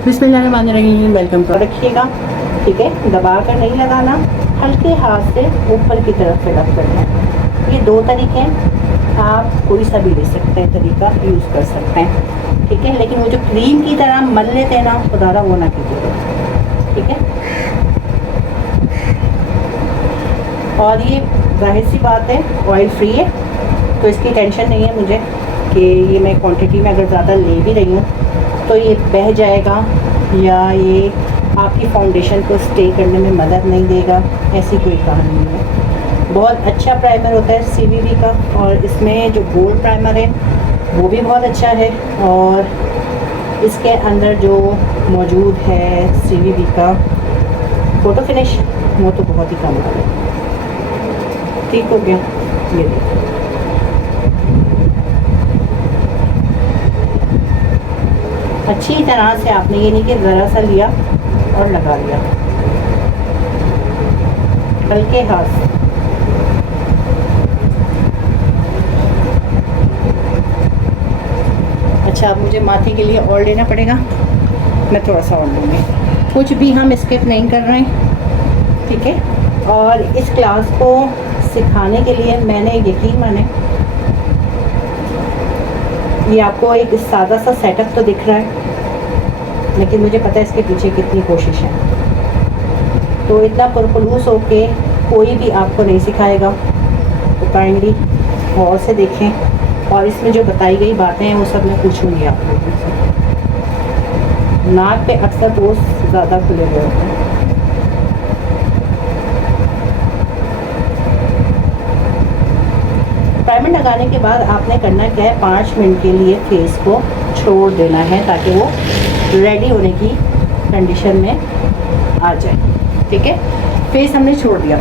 बिस्मिल्लाहिर्रहमानिर्रहीम। Welcome to. रखिएगा, ठीक है। दबा कर नहीं लगाना, हल्के हाथ से ऊपर की तरफ से रख करना है। ये 2 तरीके हैं, आप कोई सा भी ले सकते हैं, तरीका यूज़ कर सकते हैं, ठीक है। लेकिन वो जो क्रीम की तरह मल लेते हैं ना, खुदारा वो ना कीजिएगा, ठीक है। और ये जाहिर सी बात है ऑयल फ्री है, तो इसकी टेंशन नहीं है मुझे कि ये मैं क्वांटिटी में अगर ज़्यादा ले भी रही हूँ तो ये बह जाएगा या ये आपकी फाउंडेशन को स्टे करने में मदद नहीं देगा, ऐसी कोई कहानी नहीं है। बहुत अच्छा प्राइमर होता है CVV का, और इसमें जो गोल्ड प्राइमर है वो भी बहुत अच्छा है, और इसके अंदर जो मौजूद है CVV का फ़ोटो फिनिश वो तो बहुत ही कमाल है। ठीक हो गया, ये देखो। अच्छी तरह से आपने ये नहीं कि ज़रा सा लिया और लगा लिया, हल्के हाथ से। अच्छा, अब मुझे माथे के लिए और लेना पड़ेगा, मैं थोड़ा सा और लूँगी। कुछ भी हम स्किप नहीं कर रहे हैं, ठीक है। और इस क्लास को सिखाने के लिए मैंने, यकीन माने, ये आपको एक सादा सा सेटअप तो दिख रहा है, लेकिन मुझे पता है इसके पीछे कितनी कोशिश है। तो इतना पुरखलूस होके कोई भी आपको नहीं सिखाएगा, तो काइंडली गौर से देखें। और इसमें जो बताई गई बातें हैं वो सब मैं पूछूंगी आप लोगों से। नाक पे अक्सर पोर्स ज़्यादा खुले हुए होते हैं। प्राइमर लगाने के बाद आपने करना क्या है, 5 मिनट के लिए फेस को छोड़ देना है ताकि वो रेडी होने की कंडीशन में आ जाए, ठीक है। फेस हमने छोड़ दिया।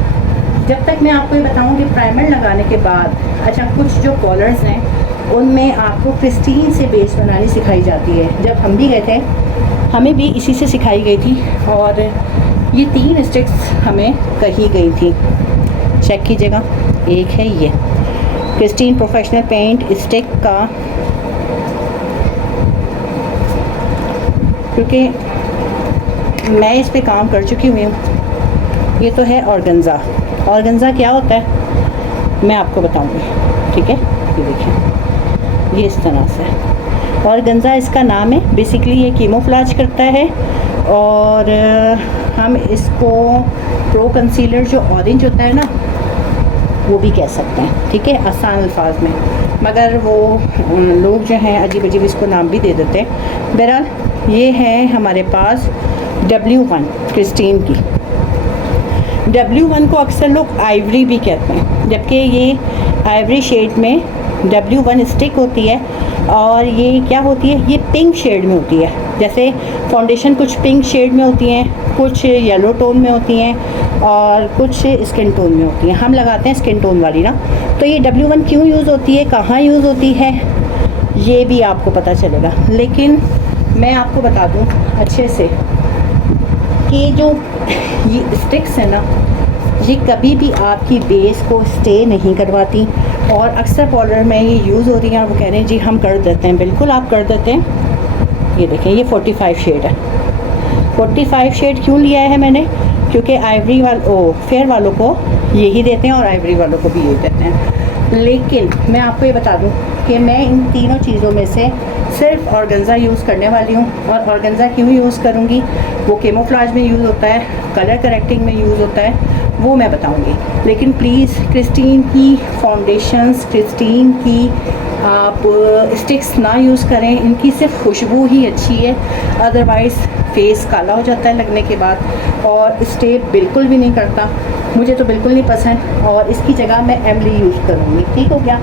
जब तक मैं आपको ये बताऊं कि प्राइमर लगाने के बाद, अच्छा, कुछ जो कॉलर्स हैं उनमें आपको क्रिस्टीन से बेस बनानी सिखाई जाती है। जब हम भी गए थे हमें भी इसी से सिखाई गई थी, और ये 3 स्टिक्स हमें कही गई थी, चेक कीजिएगा। एक है ये क्रिस्टीन प्रोफेशनल पेंट स्टिक का, क्योंकि मैं इस पे काम कर चुकी हुई हूँ। ये तो है ऑर्गेन्जा। ऑर्गेन्जा क्या होता है मैं आपको बताऊँगी, ठीक है। ये देखिए, ये इस तरह से ऑर्गेन्जा इसका नाम है। बेसिकली ये कीमोफ्लाज करता है, और हम इसको प्रो कंसीलर जो ऑरेंज होता है ना, वो भी कह सकते हैं, ठीक है, आसान अल्फाज में। मगर वो लोग जो हैं अजीब अजीब इसको नाम भी दे देते हैं। बहरहाल ये है हमारे पास W1 क्रिस्टीन की। W1 को अक्सर लोग आइवरी भी कहते हैं, जबकि ये आइवरी शेड में W1 स्टिक होती है। और ये क्या होती है, ये पिंक शेड में होती है। जैसे फाउंडेशन कुछ पिंक शेड में होती हैं, कुछ येलो टोन में होती हैं, और कुछ स्किन टोन में होती हैं। हम लगाते हैं स्किन टोन वाली ना। तो ये W1 क्यों यूज़ होती है, कहाँ यूज़ होती है, ये भी आपको पता चलेगा। लेकिन मैं आपको बता दूँ अच्छे से कि जो ये स्टिक्स है ना, ये कभी भी आपकी बेस को स्टे नहीं करवाती, और अक्सर पार्लर में ये यूज़ हो रही हैं और वो कह रहे हैं जी हम कर देते हैं। बिल्कुल आप कर देते हैं। ये देखें, ये 45 शेड है। 45 शेड क्यों लिया है मैंने, क्योंकि आइवरी फेयर वालों को यही देते हैं और आइवरी वालों को भी यही देते हैं। लेकिन मैं आपको ये बता दूं कि मैं इन तीनों चीज़ों में से सिर्फ ऑर्गेन्जा यूज़ करने वाली हूँ। और ऑर्गेन्जा क्यों यूज़ करूँगी, वो केमोफ्लाज में यूज़ होता है, कलर करेक्टिंग में यूज़ होता है, वो मैं बताऊँगी। लेकिन प्लीज़ क्रिस्टीन की फाउंडेशंस, क्रिस्टीन की आप स्टिक्स ना यूज़ करें। इनकी सिर्फ खुशबू ही अच्छी है, अदरवाइज़ फेस काला हो जाता है लगने के बाद, और स्टे बिल्कुल भी नहीं करता। मुझे तो बिल्कुल नहीं पसंद, और इसकी जगह मैं एमली यूज़ करूँगी, ठीक हो गया।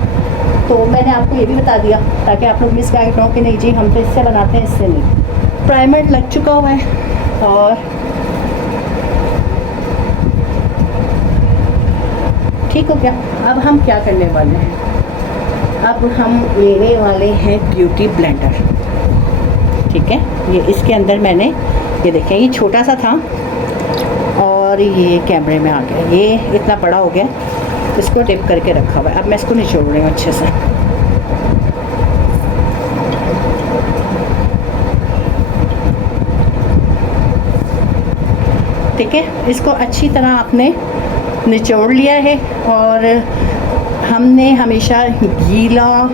तो मैंने आपको ये भी बता दिया ताकि आप लोग मिसगाइड ना हो कि नहीं जी हम तो इससे बनाते हैं, इससे नहीं। प्राइमर लग चुका हुआ है, और ठीक हो गया। अब हम क्या करने वाले हैं, अब हम लेने वाले हैं ब्यूटी ब्लेंडर, ठीक है। ये इसके अंदर मैंने, ये देखें, ये छोटा सा था और ये कैमरे में आ गया, ये इतना बड़ा हो गया, इसको डिप करके रखा हुआ है। अब मैं इसको निचोड़ रही हूँ अच्छे से। ठीक है, इसको अच्छी तरह आपने निचोड़ लिया है। और हमने हमेशा गीला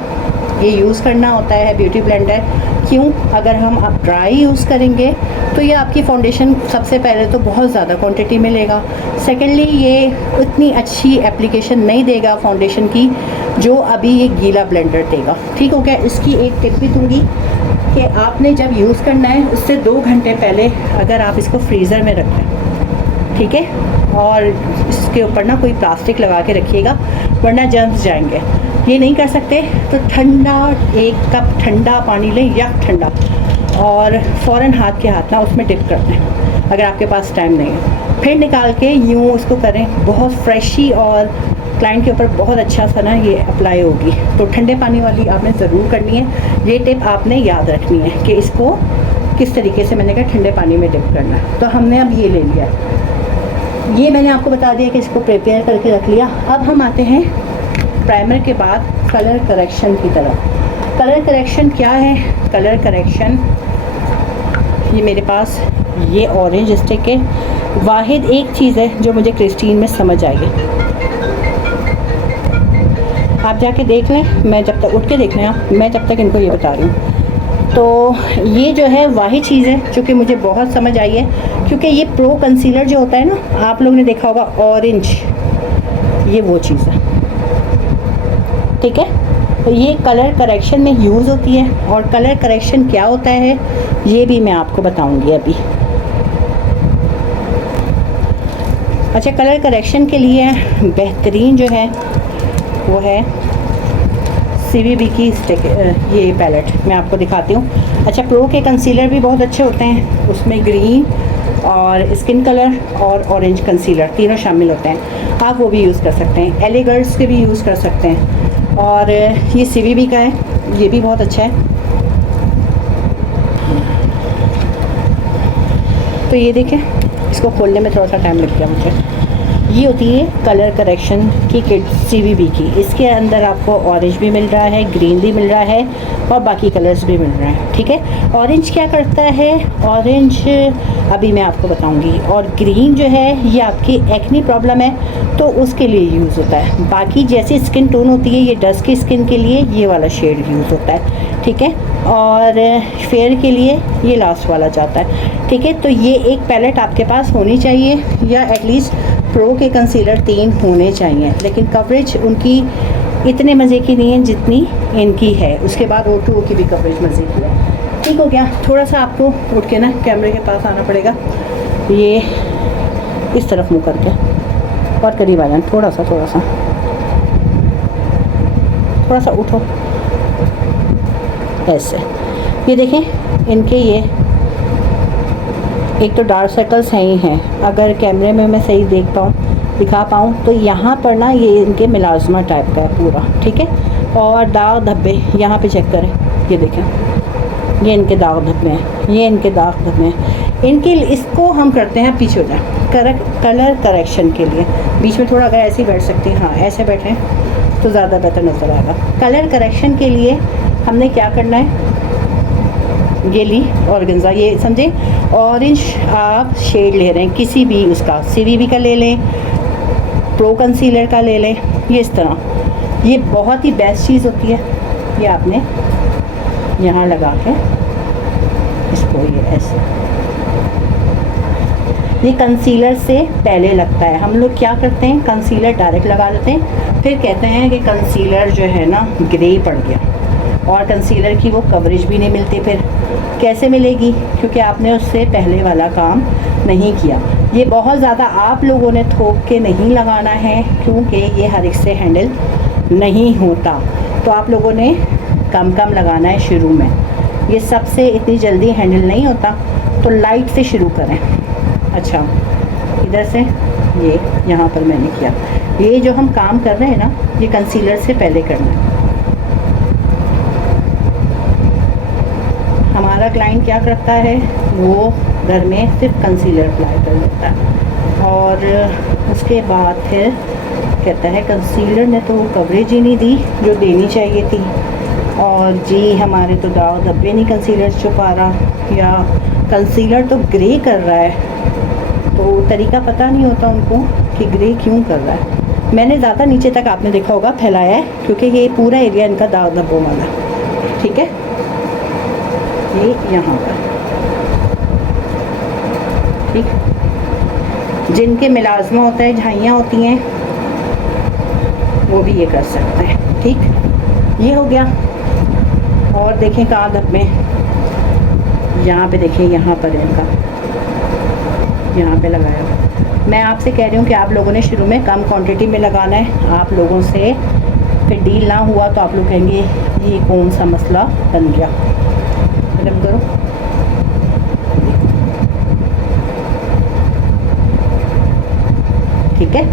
ये यूज़ करना होता है ब्यूटी ब्लेंडर। क्यों? अगर हम आप ड्राई यूज़ करेंगे तो ये आपकी फाउंडेशन सबसे पहले तो बहुत ज़्यादा क्वांटिटी में लेगा। सेकेंडली ये उतनी अच्छी एप्लीकेशन नहीं देगा फाउंडेशन की जो अभी ये गीला ब्लेंडर देगा। ठीक हो गया। इसकी एक टिप भी दूँगी कि आपने जब यूज़ करना है उससे 2 घंटे पहले अगर आप इसको फ्रीज़र में रखें, ठीक है, और इसके ऊपर ना कोई प्लास्टिक लगा के रखिएगा वरना जर्म्स जाएंगे। ये नहीं कर सकते तो ठंडा 1 कप ठंडा पानी लें या ठंडा, और फ़ौरन हाथ के हाथ ना उसमें डिप कर दें अगर आपके पास टाइम नहीं है। फिर निकाल के यूँ उसको करें, बहुत फ्रेशी और क्लाइंट के ऊपर बहुत अच्छा सा ना ये अप्लाई होगी। तो ठंडे पानी वाली आपने ज़रूर करनी है। ये टिप आपने याद रखनी है कि इसको किस तरीके से मैंने कहा ठंडे पानी में डिप करना है। तो हमने अब ये ले लिया, ये मैंने आपको बता दिया कि इसको प्रिपेयर करके रख लिया। अब हम आते हैं प्राइमर के बाद कलर करेक्शन की तरफ। कलर करेक्शन क्या है? कलर करेक्शन, ये मेरे पास ये ऑरेंज स्टिक है। वाहिद एक चीज़ है जो मुझे क्रिस्टीन में समझ आई है, आप जाके देख लें, मैं जब तक उठ के देख लें आप, मैं जब तक इनको ये बता रही हूँ। तो ये जो है वही चीज़ है जो कि मुझे बहुत समझ आई है, क्योंकि ये प्रो कंसीलर जो होता है ना, आप लोगों ने देखा होगा ऑरेंज, ये वो चीज़ है, ठीक है। तो ये कलर करेक्शन में यूज़ होती है, और कलर करेक्शन क्या होता है ये भी मैं आपको बताऊंगी अभी। अच्छा, कलर करेक्शन के लिए बेहतरीन जो है वो है CVB की स्टिक, ये पैलेट मैं आपको दिखाती हूँ। अच्छा, प्रो के कंसीलर भी बहुत अच्छे होते हैं, उसमें ग्रीन और स्किन कलर और ऑरेंज कंसीलर तीनों शामिल होते हैं, आप वो भी यूज़ कर सकते हैं। एलिगर्ट्स के भी यूज़ कर सकते हैं, और ये CVB का है, ये भी बहुत अच्छा है। तो ये देखें, इसको खोलने में थोड़ा सा टाइम लग गया मुझे। ये होती है कलर करेक्शन की किट CVB की। इसके अंदर आपको ऑरेंज भी मिल रहा है, ग्रीन भी मिल रहा है, और बाकी कलर्स भी मिल रहे हैं, ठीक है। ऑरेंज क्या करता है? ऑरेंज अभी मैं आपको बताऊंगी। और ग्रीन जो है ये आपकी एक्ने प्रॉब्लम है तो उसके लिए यूज़ होता है। बाकी जैसी स्किन टोन होती है, ये डस्की स्किन के लिए ये वाला शेड यूज़ होता है, ठीक है। और फेयर के लिए ये लास्ट वाला जाता है, ठीक है। तो ये एक पैलेट आपके पास होनी चाहिए, या एटलीस्ट प्रो के कंसीलर 3 होने चाहिए, लेकिन कवरेज उनकी इतने मज़े की नहीं है जितनी इनकी है। उसके बाद O2O की भी कवरेज मज़े की है। ठीक हो गया। थोड़ा सा आपको उठ के ना कैमरे के पास आना पड़ेगा, ये इस तरफ मुँह करके, और करीब आ जाना, थोड़ा सा उठो ऐसे। ये देखें, इनके ये एक तो डार्क सर्कल्स हैं ही हैं, अगर कैमरे में मैं सही दिखा पाऊँ तो यहाँ पर ना ये इनके मिलाजमा टाइप का है पूरा, ठीक है। और दाग धब्बे यहाँ पे चेक करें, ये देखें, ये इनके दाग धब्बे हैं, ये इनके दाग धब्बे हैं। इनके इसको हम करते हैं, पीछे हो जाए, कलर करेक्शन के लिए बीच में थोड़ा अगर ऐसे ही बैठ सकती हैं, हाँ ऐसे बैठें तो ज़्यादा बेहतर नज़र आएगा। कलर करेक्शन के लिए हमने क्या करना है, ये ली ऑर्गेन्जा, ये समझे ऑरेंज आप शेड ले रहे हैं किसी भी उसका, CVB का ले लें, प्रो कंसीलर का ले लें, ये इस तरह, ये बहुत ही बेस्ट चीज़ होती है। ये आपने यहाँ लगा के इसको ये ऐसे, ये कंसीलर से पहले लगता है। हम लोग क्या करते हैं, कंसीलर डायरेक्ट लगा लेते हैं, फिर कहते हैं कि कंसीलर जो है ना ग्रे पड़ गया, और कंसीलर की वो कवरेज भी नहीं मिलती। फिर कैसे मिलेगी? क्योंकि आपने उससे पहले वाला काम नहीं किया। ये बहुत ज़्यादा आप लोगों ने थोक के नहीं लगाना है, क्योंकि ये हर एक से हैंडल नहीं होता। तो आप लोगों ने कम लगाना है शुरू में, ये सबसे इतनी जल्दी हैंडल नहीं होता, तो लाइट से शुरू करें। अच्छा, इधर से ये यहाँ पर मैंने किया, ये जो हम काम कर रहे हैं ना, ये कंसीलर से पहले करना है। हमारा क्लाइंट क्या करता है, वो घर में सिर्फ कंसीलर अप्लाई कर लेता है, और उसके बाद फिर कहता है कंसीलर ने तो कवरेज ही नहीं दी जो देनी चाहिए थी, और जी हमारे तो दाग धब्बे नहीं कंसीलर छुपा रहा, या कंसीलर तो ग्रे कर रहा है। तो तरीका पता नहीं होता उनको कि ग्रे क्यों कर रहा है। मैंने ज़्यादा नीचे तक आपने देखा होगा फैलाया है, क्योंकि ये पूरा एरिया इनका दाग धब्बों वाला, ठीक है। ये यहाँ पर, ठीक, जिनके मिलाजमा होता है, झाइयाँ होती हैं, वो भी ये कर सकते हैं, ठीक। ये हो गया। और देखें कहाँ धब्बे, यहाँ पे देखें, यहाँ पर इनका, यहाँ पे लगाया। मैं आपसे कह रही हूँ कि आप लोगों ने शुरू में कम क्वांटिटी में लगाना है। आप लोगों से फिर डील ना हुआ तो आप लोग कहेंगे ये कौन सा मसला बन गया। फिल्म करो, ठीक है।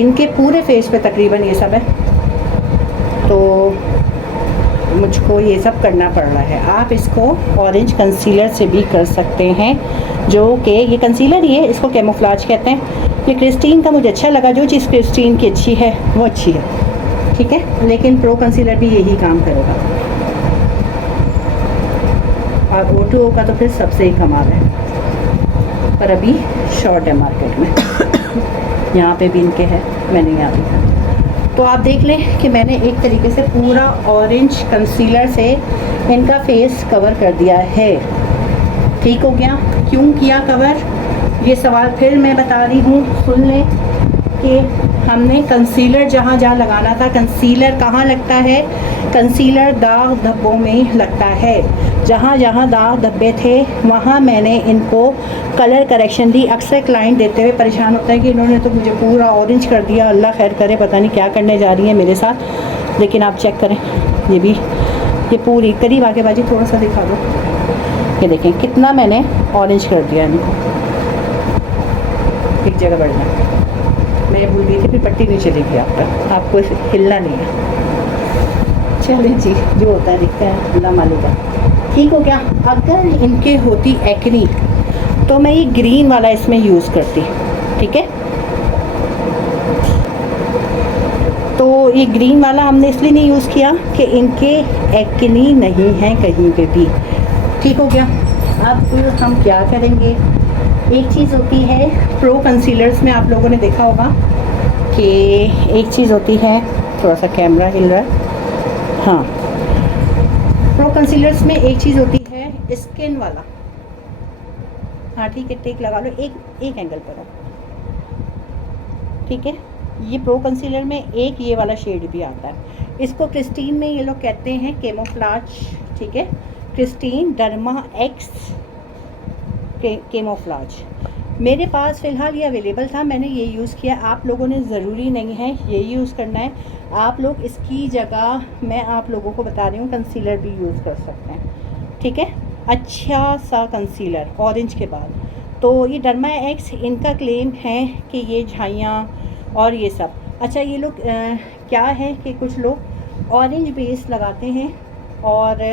इनके पूरे फेस पे तकरीबन ये सब है, तो मुझको ये सब करना पड़ रहा है। आप इसको ऑरेंज कंसीलर से भी कर सकते हैं, जो कि ये कंसीलर ही है, इसको कैमोफ्लाज कहते हैं। ये क्रिस्टीन का मुझे अच्छा लगा, जो चीज़ क्रिस्टीन की अच्छी है वो अच्छी है, ठीक है। लेकिन प्रो कंसीलर भी यही काम करेगा, और O2O का तो फिर सबसे ही कमाल है, पर अभी शॉर्ट है मार्केट में। यहाँ पे भी इनके है, मैंने यहाँ भी। तो आप देख लें कि मैंने एक तरीके से पूरा ऑरेंज कंसीलर से इनका फेस कवर कर दिया है, ठीक हो गया। क्यों किया कवर, ये सवाल फिर मैं बता रही हूँ, सुन लें कि हमने कंसीलर जहाँ जहाँ लगाना था, कंसीलर कहाँ लगता है, कंसीलर दाग धब्बों में लगता है। जहाँ जहाँ दाग धब्बे थे वहाँ मैंने इनको कलर करेक्शन दी। अक्सर क्लाइंट देते हुए परेशान होता है कि इन्होंने तो मुझे पूरा ऑरेंज कर दिया, अल्लाह खैर करे, पता नहीं क्या करने जा रही है मेरे साथ। लेकिन आप चेक करें, ये भी, ये पूरी करीब आगे बाजी थोड़ा सा दिखा दो, ये देखें कितना मैंने ऑरेंज कर दिया इनको। एक जगह बढ़ना, मैं भूल गई थी, फिर पट्टी नहीं चलेगी आप पर, आपको हिलना नहीं है। चलें जी, जो होता है दिखता है, अल्लाह मालिक है, ठीक हो गया। अगर इनके होती एक्नी तो मैं ये ग्रीन वाला इसमें यूज़ करती, ठीक है। तो ये ग्रीन वाला हमने इसलिए नहीं यूज़ किया कि इनके एक्नी नहीं है कहीं पे भी, ठीक हो गया। अब हम क्या करेंगे, एक चीज़ होती है प्रो कंसीलर्स में, आप लोगों ने देखा होगा कि एक चीज़ होती है, थोड़ा सा कैमरा हिल रहा है, हाँ, प्रो कंसीलर्स में एक चीज़ होती है स्किन वाला, हाँ ठीक है, टेक लगा लो, एक एंगल पर हो, ठीक है। ये प्रो कंसीलर में एक ये वाला शेड भी आता है, इसको क्रिस्टीन में ये लोग कहते हैं कैमोफ्लाज, ठीक है। क्रिस्टीन डर्मा एक्स कैमोफ्लाज मेरे पास फ़िलहाल ये अवेलेबल था, मैंने ये यूज़ किया। आप लोगों ने ज़रूरी नहीं है ये यूज़ करना है, आप लोग इसकी जगह मैं आप लोगों को बता रही हूँ कंसीलर भी यूज़ कर सकते हैं, ठीक है। अच्छा सा कंसीलर ऑरेंज के बाद। तो ये डर्मा एक्स, इनका क्लेम है कि ये झाइयाँ और ये सब, अच्छा ये लोग क्या है कि कुछ लोग ऑरेंज बेस लगाते हैं और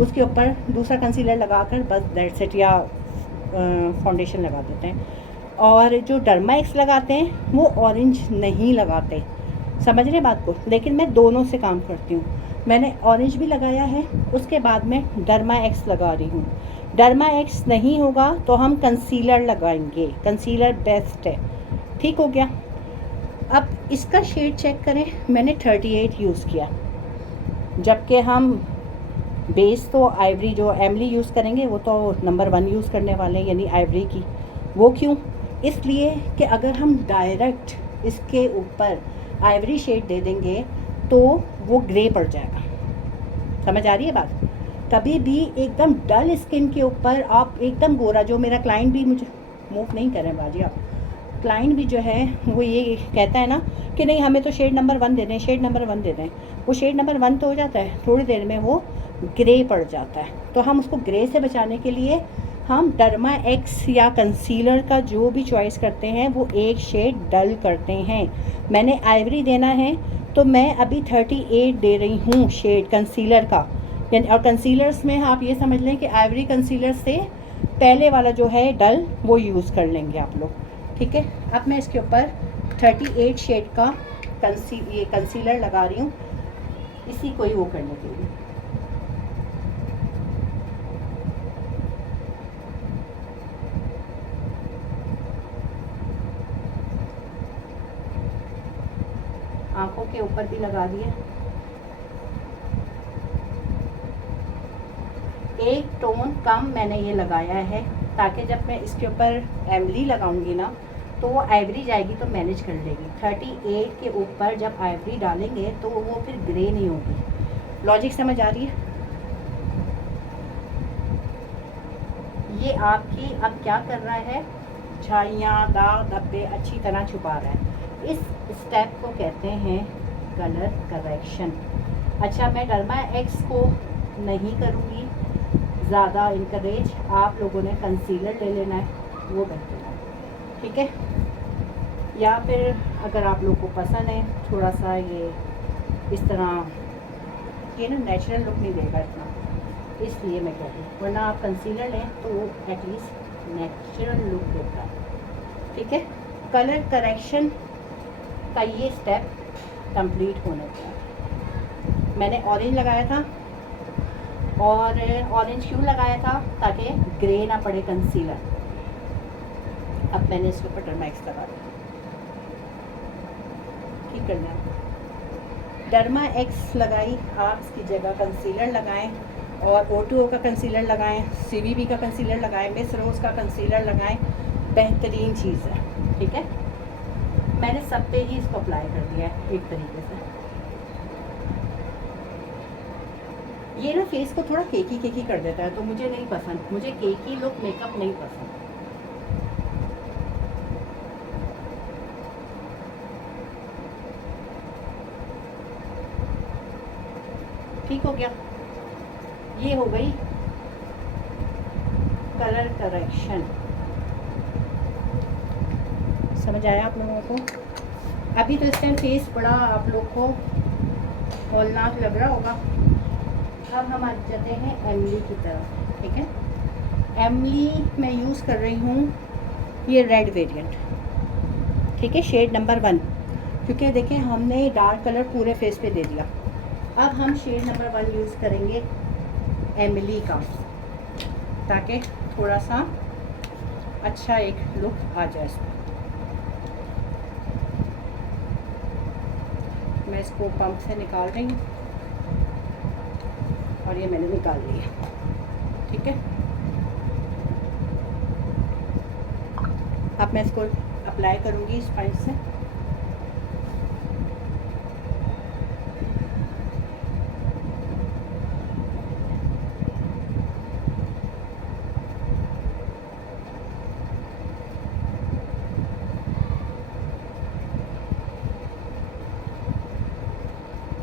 उसके ऊपर दूसरा कंसीलर लगाकर बस दैट्स इट, या फाउंडेशन लगा देते हैं। और जो डर्मा एक्स लगाते हैं वो ऑरेंज नहीं लगाते, समझ रहे बात को। लेकिन मैं दोनों से काम करती हूँ, मैंने ऑरेंज भी लगाया है, उसके बाद में डर्मा एक्स लगा रही हूँ। डर्मा एक्स नहीं होगा तो हम कंसीलर लगाएंगे, कंसीलर बेस्ट है, ठीक हो गया। अब इसका शेड चेक करें, मैंने 38 यूज़ किया, जबकि हम बेस तो आइवरी जो एमली यूज़ करेंगे वो तो नंबर 1 यूज़ करने वाले हैं, यानी आइवरी की। वो क्यों, इसलिए कि अगर हम डायरेक्ट इसके ऊपर आइवरी शेड दे देंगे तो वो ग्रे पड़ जाएगा, समझ आ रही है बात। कभी भी एकदम डल स्किन के ऊपर आप एकदम गोरा, जो मेरा क्लाइंट भी, मुझे मूव नहीं करें बाजी आप, क्लाइंट भी जो है वो ये कहता है ना कि नहीं हमें तो शेड नंबर 1 दे दें, शेड नंबर 1 दे दें। वो शेड नंबर 1 तो हो जाता है, थोड़ी देर में वो ग्रे पड़ जाता है। तो हम उसको ग्रे से बचाने के लिए हम डर्मा एक्स या कंसीलर का जो भी चॉइस करते हैं वो एक शेड डल करते हैं। मैंने आइवरी देना है तो मैं अभी 38 दे रही हूँ शेड कंसीलर का। और कंसीलर्स में आप ये समझ लें कि आइवरी कंसीलर से पहले वाला जो है डल वो यूज़ कर लेंगे आप लोग, ठीक है। अब मैं इसके ऊपर 38 शेड का ये कंसीलर लगा रही हूँ, इसी को ही वो करने के लिए। आँखों के ऊपर भी लगा दिए। एक टोन कम मैंने ये लगाया है ताकि जब मैं इसके ऊपर एमली लगाऊंगी ना तो वो आइवरी जाएगी तो मैनेज कर लेगी। 38 के ऊपर जब आइवरी डालेंगे तो वो फिर ग्रे नहीं होगी। लॉजिक समझ आ रही है? ये आपकी अब क्या कर रहा है, झाइयाँ दाग धब्बे अच्छी तरह छुपा रहा है। इस स्टेप को कहते हैं कलर करेक्शन। अच्छा, मैं डर्मा एक्स को नहीं करूँगी ज़्यादा इनकरेज, आप लोगों ने कंसीलर ले लेना है, वो बेहतर है, ठीक है? या फिर अगर आप लोग को पसंद है थोड़ा सा ये इस तरह, ये ना नेचुरल लुक नहीं देगा इतना, इसलिए मैं कह रही हूँ, वरना आप कंसीलर लें तो एटलीस्ट नेचुरल लुक देता है, ठीक है? कलर करेक्शन का ये स्टेप कंप्लीट होने का मैंने ऑरेंज लगाया था, और ऑरेंज क्यों लगाया था, ताकि ग्रे ना पड़े कंसीलर। अब मैंने इसके ऊपर डर्मा एक्स लगा दिया, ठीक करना है। डर्मा एक्स लगाई, आप इसकी जगह कंसीलर लगाएं, और O2O का कंसीलर लगाएं, CVB का कंसीलर लगाएं, मिस रोज़ का कंसीलर लगाएं, बेहतरीन चीज़ है, ठीक है? मैंने सब पे ही इसको अप्लाई कर दिया है एक तरीके से। ये ना फेस को थोड़ा केकी कर देता है, तो मुझे नहीं पसंद, मुझे केकी लुक मेकअप नहीं पसंद। ठीक हो गया, ये हो गई कलर करेक्शन। समझ आया आप लोगों को? अभी तो इस टाइम फेस बड़ा आप लोग को हौलनाक लग रहा होगा। अब हम आ जाते हैं एमली की तरफ, ठीक है? एमली मैं यूज़ कर रही हूँ ये रेड वेरिएंट, ठीक है, शेड नंबर 1, क्योंकि देखें हमने डार्क कलर पूरे फेस पे दे दिया। अब हम शेड नंबर 1 यूज़ करेंगे एमली का, ताकि थोड़ा सा अच्छा एक लुक आ जाए इसमें। मैं इसको पंप से निकाल रही हूँ, और ये मैंने निकाल लिया, ठीक है? अब मैं इसको अप्लाई करूँगी स्पंज से।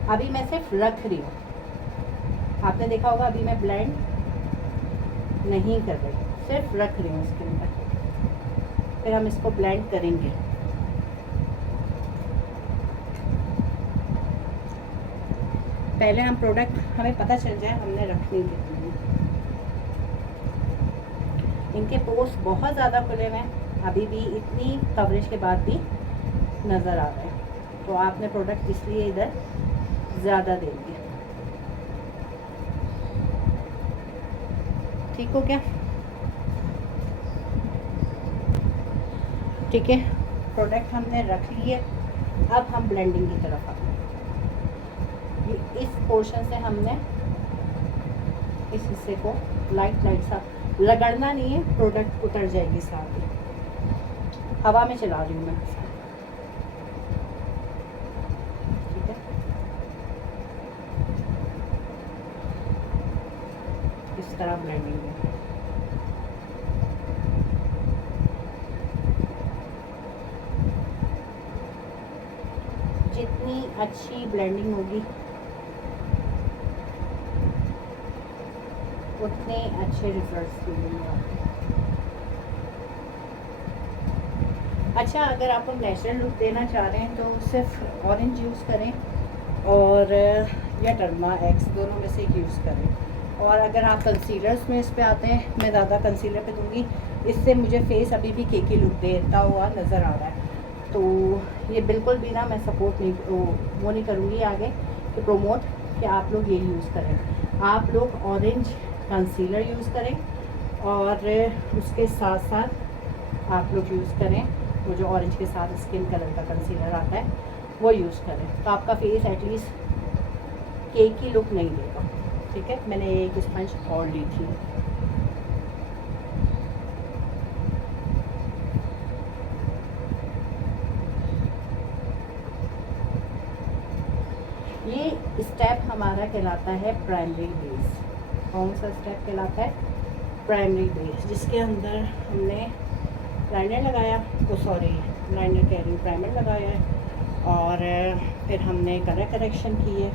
अभी मैं सिर्फ रख रही हूँ, आपने देखा होगा अभी मैं ब्लेंड नहीं कर रही, सिर्फ रख रही हूँ इसके अंदर, फिर हम इसको ब्लेंड करेंगे। पहले हम प्रोडक्ट हमें पता चल जाए हमने रखनी कितनी है। इनके पोर्स बहुत ज़्यादा खुले हुए हैं, अभी भी इतनी कवरेज के बाद भी नज़र आ रहे हैं, तो आपने प्रोडक्ट इसलिए इधर ज़्यादा देंगे। ठीक हो क्या? ठीक है, प्रोडक्ट हमने रख लिए। अब हम ब्लेंडिंग की तरफ आते हैं। ये इस पोर्शन से हमने इस हिस्से को लाइट सा रगड़ना नहीं है, प्रोडक्ट उतर जाएगी साथ ही। हवा में चला रही हूँ मैं, ठीक है? इस तरह ब्लेंडिंग में जितनी अच्छी ब्लेंडिंग होगी उतने अच्छे रिजल्ट्स मिलेंगे आपको। अच्छा, अगर आप नेचुरल लुक देना चाह रहे हैं तो सिर्फ ऑरेंज यूज़ करें, और या डर्मा एक्स, दोनों में से एक यूज़ करें। और अगर आप कंसीलर्स में इस पे आते हैं, मैं ज़्यादा कंसीलर पे दूंगी, इससे मुझे फेस अभी भी केकी लुक देता हुआ नज़र आ रहा है, तो ये बिल्कुल भी ना मैं सपोर्ट नहीं वो नहीं करूँगी आगे कि प्रोमोट कि आप लोग ये यूज़ करें। आप लोग ऑरेंज कंसीलर यूज़ करें, और उसके साथ साथ आप लोग यूज़ करें वो जो ऑरेंज के साथ स्किन कलर का कंसीलर आता है, वो यूज़ करें तो आपका फेस एटलीस्ट केक की लुक नहीं देगा। ठीक है, मैंने एक स्पंज और ली थी। ये स्टेप हमारा कहलाता है प्राइमरी बेस। कौन सा स्टेप कहलाता है? प्राइमरी बेस, जिसके अंदर हमने लाइनर लगाया, लाइनर कह रही हूँ, प्राइमर लगाया है, और फिर हमने कलर करेक्शन की है,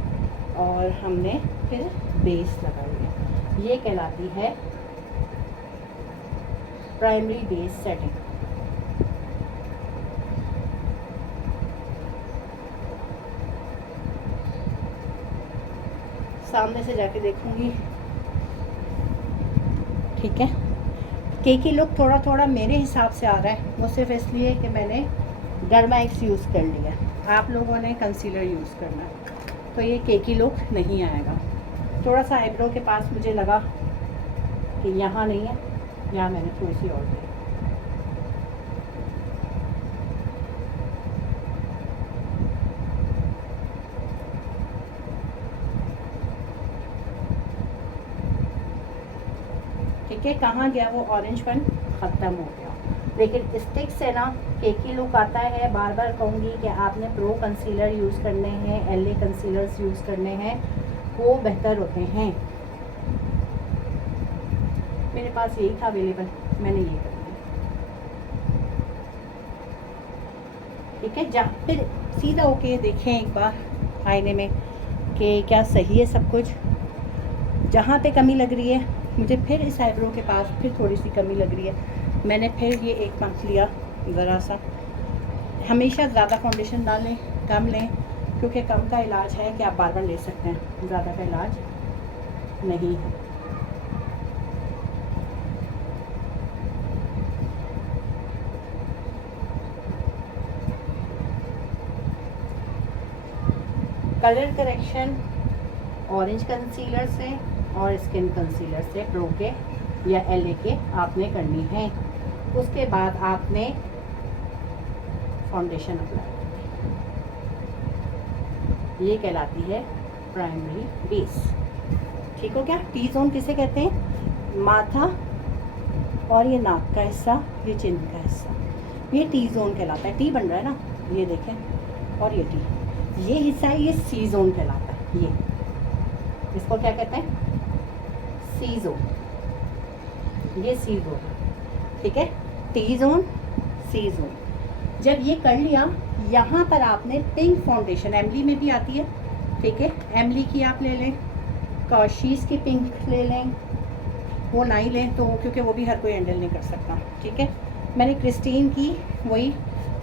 और हमने फिर बेस लगाई है। ये कहलाती है प्राइमरी बेस सेटिंग। सामने से जाके देखूंगी। ठीक है, केक की लुक थोड़ा थोड़ा मेरे हिसाब से आ रहा है, वो सिर्फ इसलिए कि मैंने डर्मा एक्स यूज़ कर लिया। आप लोगों ने कंसीलर यूज़ करना है, तो ये केक की लुक नहीं आएगा। थोड़ा सा आईब्रो के पास मुझे लगा कि यहाँ नहीं है, यहाँ मैंने थोड़ी सी और दी। ठीक है, कहाँ गया वो ऑरेंज वन? ख़त्म हो गया। लेकिन स्टिक से ना केक की लुक आता है। बार बार कहूँगी कि आपने प्रो कंसीलर यूज़ करने हैं, LA कंसीलर्स यूज़ करने हैं, वो बेहतर होते हैं। मेरे पास यही था अवेलेबल, मैंने ये कर लिया। ठीक है, फिर सीधा होके देखें एक बार आईने में कि क्या सही है सब कुछ। जहाँ पे कमी लग रही है, मुझे फिर इस आईब्रो के पास फिर थोड़ी सी कमी लग रही है, मैंने फिर ये एक पंख लिया ज़रा सा। हमेशा ज़्यादा फाउंडेशन ना लें, कम लें, क्योंकि कम का इलाज है कि आप बार बार ले सकते हैं, ज़्यादा का इलाज नहीं है। कलर करेक्शन ऑरेंज कंसीलर से और स्किन कंसीलर से प्रो के या LA के आपने करनी है। उसके बाद आपने फाउंडेशन अप्लाई, ये कहलाती है प्राइमरी बेस। ठीक हो गया? टी जोन किसे कहते हैं? माथा और ये नाक का हिस्सा, ये चिन का हिस्सा, ये टी जोन कहलाता है। टी बन रहा है ना, ये देखें, और ये टी, ये हिस्सा है, ये सी जोन कहलाता है। ये इसको क्या कहते हैं? सी जोन, ये सी जोन। ठीक है, टी जोन, सी जोन। जब ये कर लिया, यहाँ पर आपने पिंक फाउंडेशन, एमली में भी आती है, ठीक है, एमली की आप ले लें, काशीज की पिंक ले लें, वो ना ही लें तो, क्योंकि वो भी हर कोई हैंडल नहीं कर सकता। ठीक है, मैंने क्रिस्टीन की वही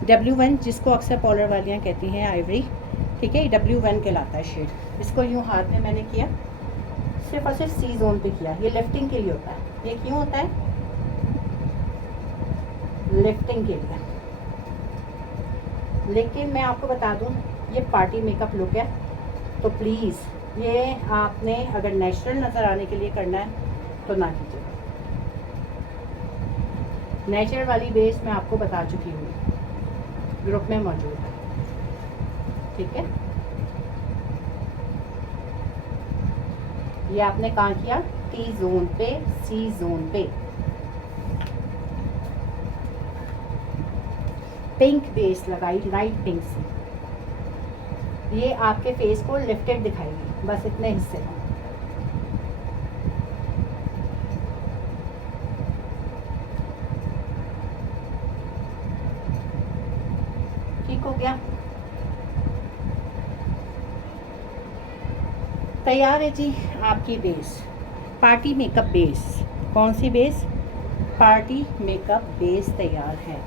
W1, जिसको अक्सर पॉलर वालियाँ कहती हैं आइवरी, ठीक है, W1 कहलाता है शेड। इसको यूँ हाथ में मैंने किया, सिर्फ और सिर्फ सी जोन पे किया। ये लिफ्टिंग के लिए होता है। ये क्यों होता है? लिफ्टिंग के लिए। लेकिन मैं आपको बता दूं, ये पार्टी मेकअप लुक है, तो प्लीज़ ये आपने अगर नेचुरल नज़र आने के लिए करना है तो ना कीजिएगा। नेचुरल वाली बेस मैं आपको बता चुकी हूँ, ग्रुप में मौजूद है। ठीक है, ये आपने कहाँ किया? टी जोन पे, सी जोन पे। पिंक बेस लगाई, लाइट पिंक से। ये आपके फेस को लिफ्टेड दिखाएगी, बस इतने हिस्से में। ठीक हो गया? तैयार है जी आपकी बेस, पार्टी मेकअप बेस। कौन सी बेस? पार्टी मेकअप बेस तैयार है।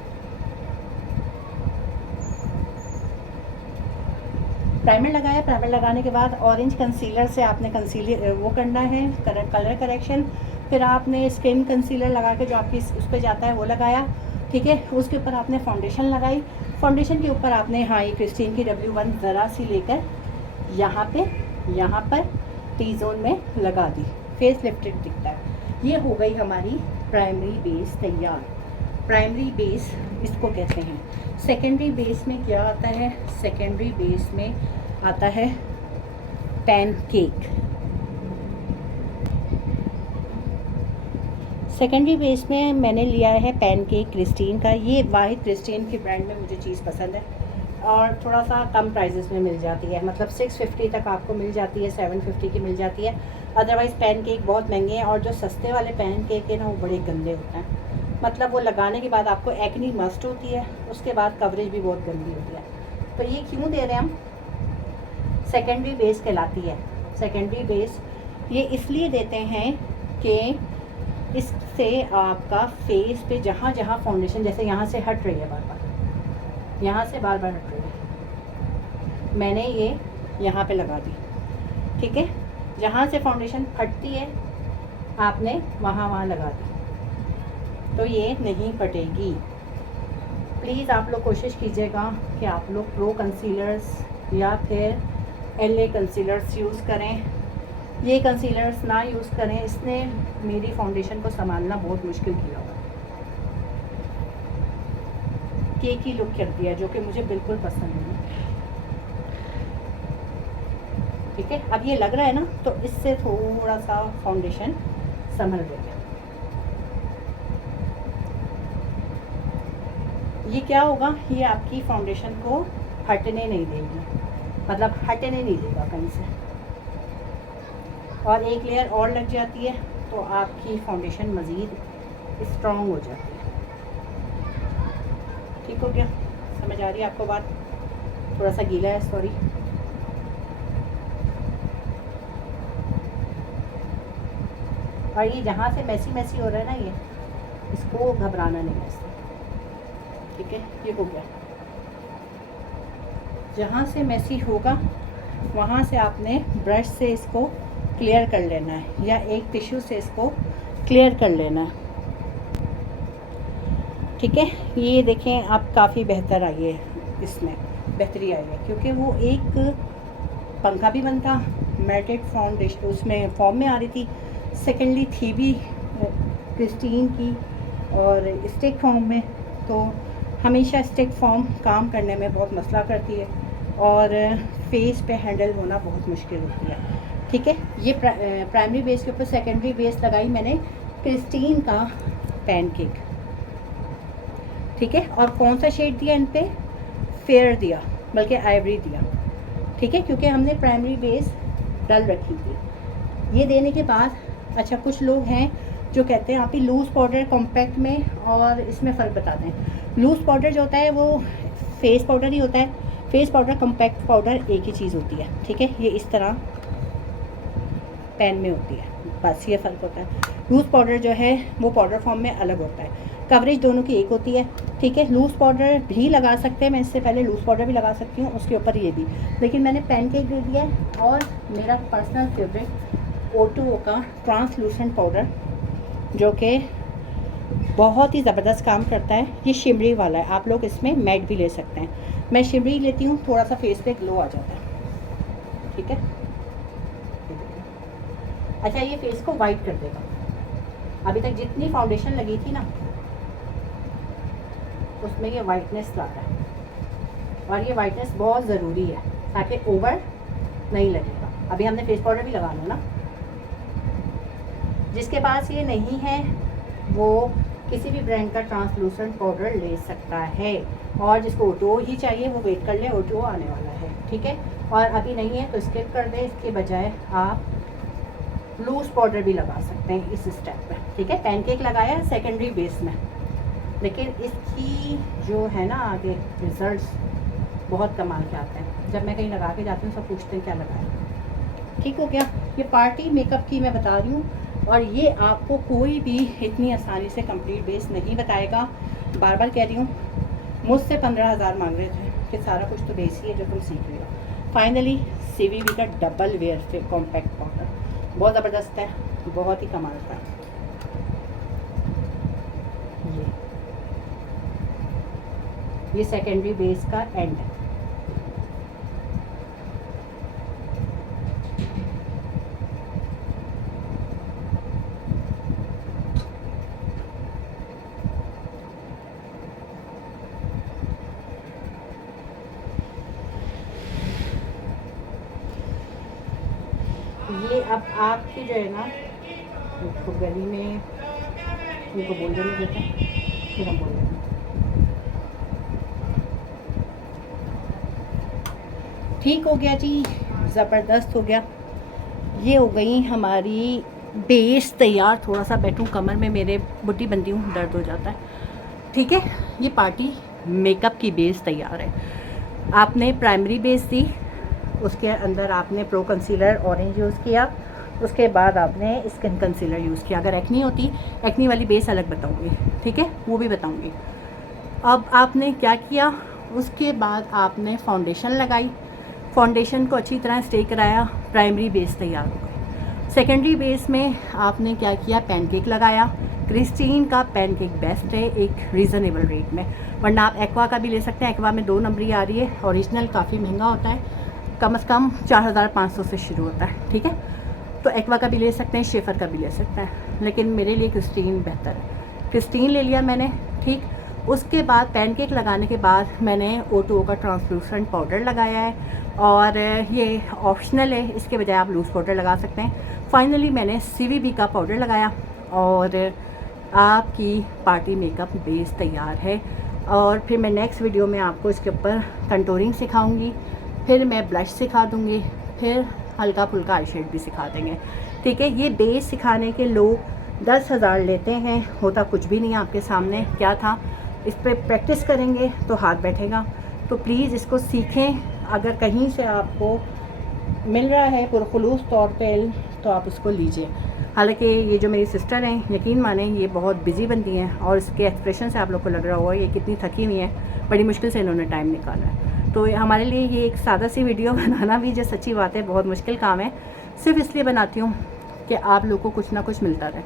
प्राइमर लगाया, प्राइमर लगाने के बाद ऑरेंज कंसीलर से आपने कंसीलर वो करना है, कलर करेक्शन। फिर आपने स्किन कंसीलर लगा के जो आपकी उस पर जाता है वो लगाया। ठीक है, उसके ऊपर आपने फाउंडेशन लगाई। फाउंडेशन के ऊपर आपने, हाँ, ये क्रिस्टीन की W1 ज़रा सी लेकर यहाँ पर टी जोन में लगा दी, फेस लिफ्टेड दिखता है। ये हो गई हमारी प्राइमरी बेस तैयार। प्राइमरी बेस इसको कहते हैं। सेकेंडरी बेस में क्या आता है? सेकेंडरी बेस में आता है पैनकेक। सेकेंडरी बेस में मैंने लिया है पैनकेक क्रिस्टीन का। ये वाहिद क्रिस्टीन की ब्रांड में मुझे चीज़ पसंद है और थोड़ा सा कम प्राइजेस में मिल जाती है, मतलब 650 तक आपको मिल जाती है, 750 की मिल जाती है। अदरवाइज़ पैनकेक बहुत महंगे हैं और जो सस्ते वाले पैनकेक है ना वो बड़े गंदे होते हैं, मतलब वो लगाने के बाद आपको एक्नी मस्ट होती है, उसके बाद कवरेज भी बहुत गंदी होती है। तो ये क्यों दे रहे हैं हम? सेकेंडरी बेस कहलाती है। सेकेंडरी बेस ये इसलिए देते हैं कि इससे आपका फेस पे जहाँ जहाँ फाउंडेशन, जैसे यहाँ से हट रही है बार बार, यहाँ से बार बार हट रही है, मैंने ये यहाँ पे लगा दी, ठीक है। जहाँ से फाउंडेशन हटती है आपने वहाँ लगा दी, तो ये नहीं फटेगी। प्लीज़ आप लोग कोशिश कीजिएगा कि आप लोग प्रो कंसीलर्स या फिर LA कंसीलर्स यूज़ करें। ये कंसीलर्स ना यूज़ करें, इसने मेरी फाउंडेशन को संभालना बहुत मुश्किल किया हुआ, केक ही लुक कर दिया, जो कि मुझे बिल्कुल पसंद नहीं। ठीक है, अब ये लग रहा है ना, तो इससे थोड़ा सा फाउंडेशन संभल गया। ये क्या होगा, ये आपकी फाउंडेशन को हटने नहीं देगी, मतलब हटने नहीं देगा कहीं से, और एक लेयर और लग जाती है तो आपकी फाउंडेशन मज़ीद स्ट्रॉन्ग हो जाती है। ठीक हो गया? समझ आ रही है आपको बात? थोड़ा सा गीला है, सॉरी। और ये जहाँ से मैसी मैसी हो रहा है ना, ये इसको घबराना नहीं है इससे, ठीक है। ये हो गया। जहाँ से मैसी होगा वहाँ से आपने ब्रश से इसको क्लियर कर लेना है, या एक टिश्यू से इसको क्लियर कर लेना है, ठीक है। ये देखें आप, काफ़ी बेहतर आई है, इसमें बेहतरी आई है, क्योंकि वो एक पंखा भी बनता, मैटेड फाउंडेशन उसमें फॉर्म में आ रही थी, सेकेंडली थी भी क्रिस्टीन की और स्टिक फॉर्म में। तो हमेशा स्टिक फॉर्म काम करने में बहुत मसला करती है और फेस पे हैंडल होना बहुत मुश्किल होती है, ठीक है। ये प्राइमरी बेस के ऊपर सेकेंडरी बेस लगाई मैंने क्रिस्टीन का पैनकेक, ठीक है। और कौन सा शेड दिया इन पे? फेयर दिया, बल्कि आइवरी दिया, ठीक है, क्योंकि हमने प्राइमरी बेस डल रखी थी। ये देने के बाद अच्छा, कुछ लोग हैं जो कहते हैं आप ही लूज़ पाउडर कॉम्पैक्ट में और इसमें फ़र्क बताते हैं। लूज़ पाउडर जो होता है वो फेस पाउडर ही होता है, फेस पाउडर कॉम्पैक्ट पाउडर एक ही चीज़ होती है, ठीक है। ये इस तरह पैन में होती है, बस ये फ़र्क होता है। लूज़ पाउडर जो है वो पाउडर फॉर्म में अलग होता है, कवरेज दोनों की एक होती है, ठीक है। लूज़ पाउडर भी लगा सकते हैं, मैं इससे पहले लूज़ पाउडर भी लगा सकती हूँ, उसके ऊपर ये भी, लेकिन मैंने पैनकेक दे दिया है। और मेरा पर्सनल फेवरेट O2O का ट्रांसलूसेंट पाउडर, जो कि बहुत ही ज़बरदस्त काम करता है। ये शिमरी वाला है, आप लोग इसमें मैट भी ले सकते हैं। मैं शिमरी लेती हूँ, थोड़ा सा फेस पे ग्लो आ जाता है, ठीक है। अच्छा, ये फेस को वाइट कर देगा। अभी तक जितनी फाउंडेशन लगी थी ना, उसमें ये वाइटनेस ला रहा है, और ये वाइटनेस बहुत ज़रूरी है ताकि ओवर नहीं लगेगा। अभी हमने फेस पाउडर भी लगाना ना। जिसके पास ये नहीं है वो किसी भी ब्रांड का ट्रांसलूसेंट पाउडर ले सकता है, और जिसको O2O ही चाहिए वो वेट कर ले, O2O आने वाला है, ठीक है। और अभी नहीं है तो स्किप कर दें, इसके बजाय आप लूज़ पाउडर भी लगा सकते हैं इस स्टेप पे, ठीक है। पैनकेक लगाया सेकेंडरी बेस में, लेकिन इसकी जो है ना आगे रिजल्ट्स बहुत कमाल के आते हैं। जब मैं कहीं लगा के जाती हूँ सब पूछते हैं क्या लगाया। ठीक हो गया? ये पार्टी मेकअप की मैं बता रही हूँ, और ये आपको कोई भी इतनी आसानी से कंप्लीट बेस नहीं बताएगा। बार बार कह रही हूँ, मुझसे 15,000 मांग रहे थे कि सारा कुछ तो बेस ही है जो तुम सीख रही हो। फाइनली CVV का डबल वेयर से कॉम्पैक्ट पाउडर बहुत ज़बरदस्त है, बहुत ही कमाल का। ये सेकेंडरी बेस का एंड है। अब आपकी जो है ना तो गली में उनको बोल देने देते हैं, फिर हम बोल देते हैं। ठीक हो गया जी, ज़बरदस्त हो गया। ये हो गई हमारी बेस तैयार। थोड़ा सा बैठूं, कमर में मेरे बुड्ढी बनती हूँ, दर्द हो जाता है। ठीक है, ये पार्टी मेकअप की बेस तैयार है। आपने प्राइमरी बेस दी, उसके अंदर आपने प्रो कंसीलर ऑरेंज यूज़ किया, उसके बाद आपने स्किन कंसीलर यूज़ किया। अगर एक्नी होती, एक्नी वाली बेस अलग बताऊँगी, ठीक है, वो भी बताऊँगी। अब आपने क्या किया, उसके बाद आपने फाउंडेशन लगाई, फाउंडेशन को अच्छी तरह स्टे कराया, प्राइमरी बेस तैयार हो गई। सेकेंडरी बेस में आपने क्या किया, पैनकेक लगाया। क्रिस्टीन का पैनकेक बेस्ट है एक रीज़नेबल रेट में, वरना आप एक्वा का भी ले सकते हैं। एक्वा में 2 नंबरी आ रही है, ओरिजिनल काफ़ी महंगा होता है, कम से कम 4500 से शुरू होता है। ठीक है, तो एक्वा का भी ले सकते हैं, शेफर का भी ले सकते हैं, लेकिन मेरे लिए क्रिस्टीन बेहतर है। क्रिस्टीन ले लिया मैंने। ठीक, उसके बाद पैनकेक लगाने के बाद मैंने O2O का ट्रांसलूसेंट पाउडर लगाया है, और ये ऑप्शनल है, इसके बजाय आप लूज़ पाउडर लगा सकते हैं। फाइनली मैंने CVB का पाउडर लगाया और आपकी पार्टी मेकअप बेस तैयार है। और फिर मैं नेक्स्ट वीडियो में आपको इसके ऊपर कंटूरिंग सिखाऊंगी, फिर मैं ब्लश सिखा दूंगी, फिर हल्का फुल्का आई शेड भी सिखा देंगे। ठीक है, ये बेस सिखाने के लोग 10,000 लेते हैं, होता कुछ भी नहीं है आपके सामने। क्या था, इस पर प्रैक्टिस करेंगे तो हाथ बैठेगा। तो प्लीज़ इसको सीखें। अगर कहीं से आपको मिल रहा है पुरखुलूस तौर पे तो आप उसको लीजिए। हालांकि ये जो मेरी सिस्टर हैं, यकीन माने ये बहुत बिजी बनती हैं, और इसके एक्सप्रेशन से आप लोग को लग रहा होगा ये कितनी थकी हुई हैं, बड़ी मुश्किल से इन्होंने टाइम निकाला है। तो हमारे लिए ये एक सादा सी वीडियो बनाना भी, जो सच्ची बात है, बहुत मुश्किल काम है। सिर्फ इसलिए बनाती हूँ कि आप लोग को कुछ ना कुछ मिलता रहे।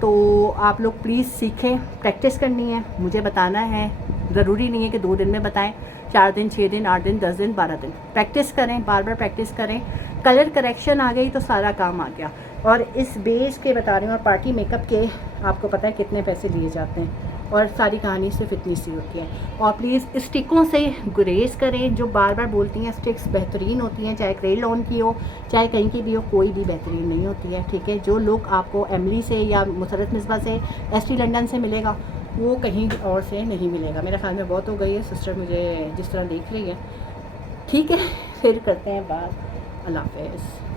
तो आप लोग प्लीज़ सीखें, प्रैक्टिस करनी है, मुझे बताना है। ज़रूरी नहीं है कि 2 दिन में बताएं, 4 दिन, 6 दिन, 8 दिन, 10 दिन, 12 दिन प्रैक्टिस करें, बार बार प्रैक्टिस करें। कलर करेक्शन आ गई तो सारा काम आ गया। और इस बेस के बता रही हूँ, और पार्टी मेकअप के आपको पता है कितने पैसे लिए जाते हैं, और सारी कहानी सिर्फ इतनी सी होती है। और प्लीज़ स्टिकों से गुरेज करें। जो बार बार बोलती हैं स्टिक्स बेहतरीन होती हैं, चाहे क्रेलॉन की हो चाहे कहीं की भी हो, कोई भी बेहतरीन नहीं होती है। ठीक है, जो लोग आपको एमली से या मुसरत मिसबा से, ST लंदन से मिलेगा, वो कहीं और से नहीं मिलेगा। मेरा ख्याल में बहुत हो गई है, सिस्टर मुझे जिस तरह देख रही है। ठीक है, फिर करते हैं बात। अल्लाह हाफ़िज़।